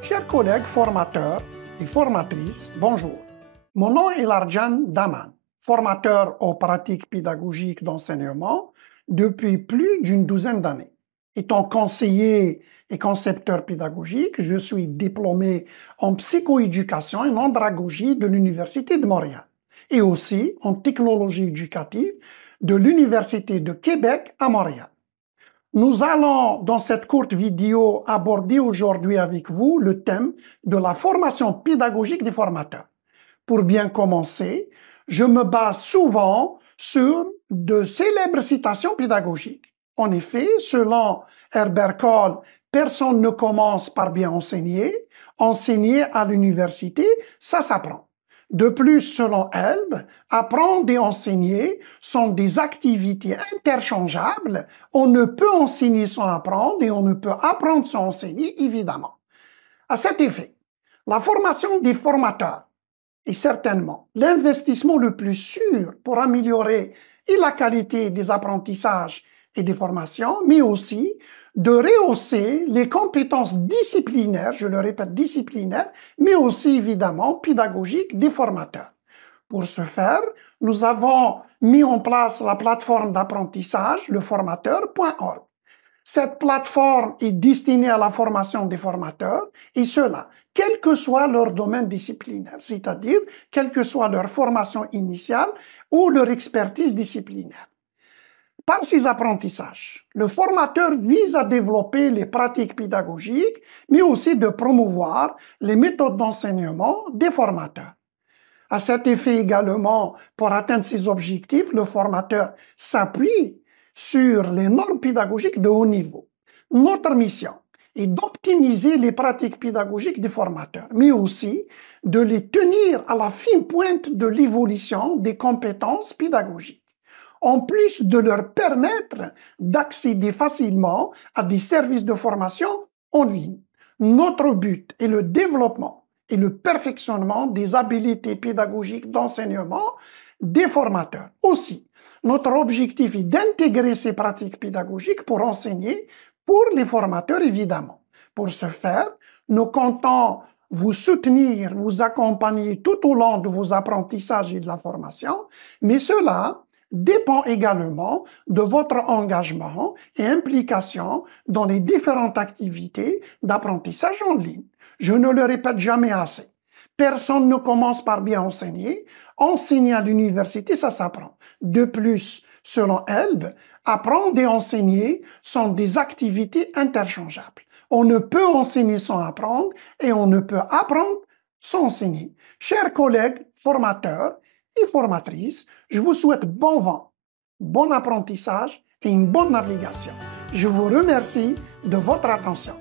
Chers collègues formateurs et formatrices, bonjour. Mon nom est Larjan Daman, formateur aux pratiques pédagogiques d'enseignement depuis plus d'une douzaine d'années. Étant conseiller et concepteur pédagogique, je suis diplômé en psychoéducation et en andragogie de l'Université de Montréal et aussi en technologie éducative de l'Université de Québec à Montréal. Nous allons, dans cette courte vidéo, aborder aujourd'hui avec vous le thème de la formation pédagogique des formateurs. Pour bien commencer, je me base souvent sur de célèbres citations pédagogiques. En effet, selon Herbert Kohl, personne ne commence par bien enseigner. Enseigner à l'université, ça s'apprend. De plus, selon Elb, apprendre et enseigner sont des activités interchangeables. On ne peut enseigner sans apprendre et on ne peut apprendre sans enseigner, évidemment. À cet effet, la formation des formateurs est certainement l'investissement le plus sûr pour améliorer et la qualité des apprentissages et des formations, mais aussi de rehausser les compétences disciplinaires, je le répète, disciplinaires, mais aussi évidemment pédagogiques des formateurs. Pour ce faire, nous avons mis en place la plateforme d'apprentissage, leformateur.org. Cette plateforme est destinée à la formation des formateurs, et cela, quel que soit leur domaine disciplinaire, c'est-à-dire quelle que soit leur formation initiale ou leur expertise disciplinaire. Par ces apprentissages, le formateur vise à développer les pratiques pédagogiques, mais aussi de promouvoir les méthodes d'enseignement des formateurs. À cet effet également, pour atteindre ces objectifs, le formateur s'appuie sur les normes pédagogiques de haut niveau. Notre mission est d'optimiser les pratiques pédagogiques des formateurs, mais aussi de les tenir à la fine pointe de l'évolution des compétences pédagogiques, en plus de leur permettre d'accéder facilement à des services de formation en ligne. Notre but est le développement et le perfectionnement des habiletés pédagogiques d'enseignement des formateurs. Aussi, notre objectif est d'intégrer ces pratiques pédagogiques pour enseigner pour les formateurs, évidemment. Pour ce faire, nous comptons vous soutenir, vous accompagner tout au long de vos apprentissages et de la formation, mais cela dépend également de votre engagement et implication dans les différentes activités d'apprentissage en ligne. Je ne le répète jamais assez. Personne ne commence par bien enseigner. Enseigner à l'université, ça s'apprend. De plus, selon Elb, apprendre et enseigner sont des activités interchangeables. On ne peut enseigner sans apprendre et on ne peut apprendre sans enseigner. Chers collègues formateurs et formatrices, je vous souhaite bon vent, bon apprentissage et une bonne navigation. Je vous remercie de votre attention.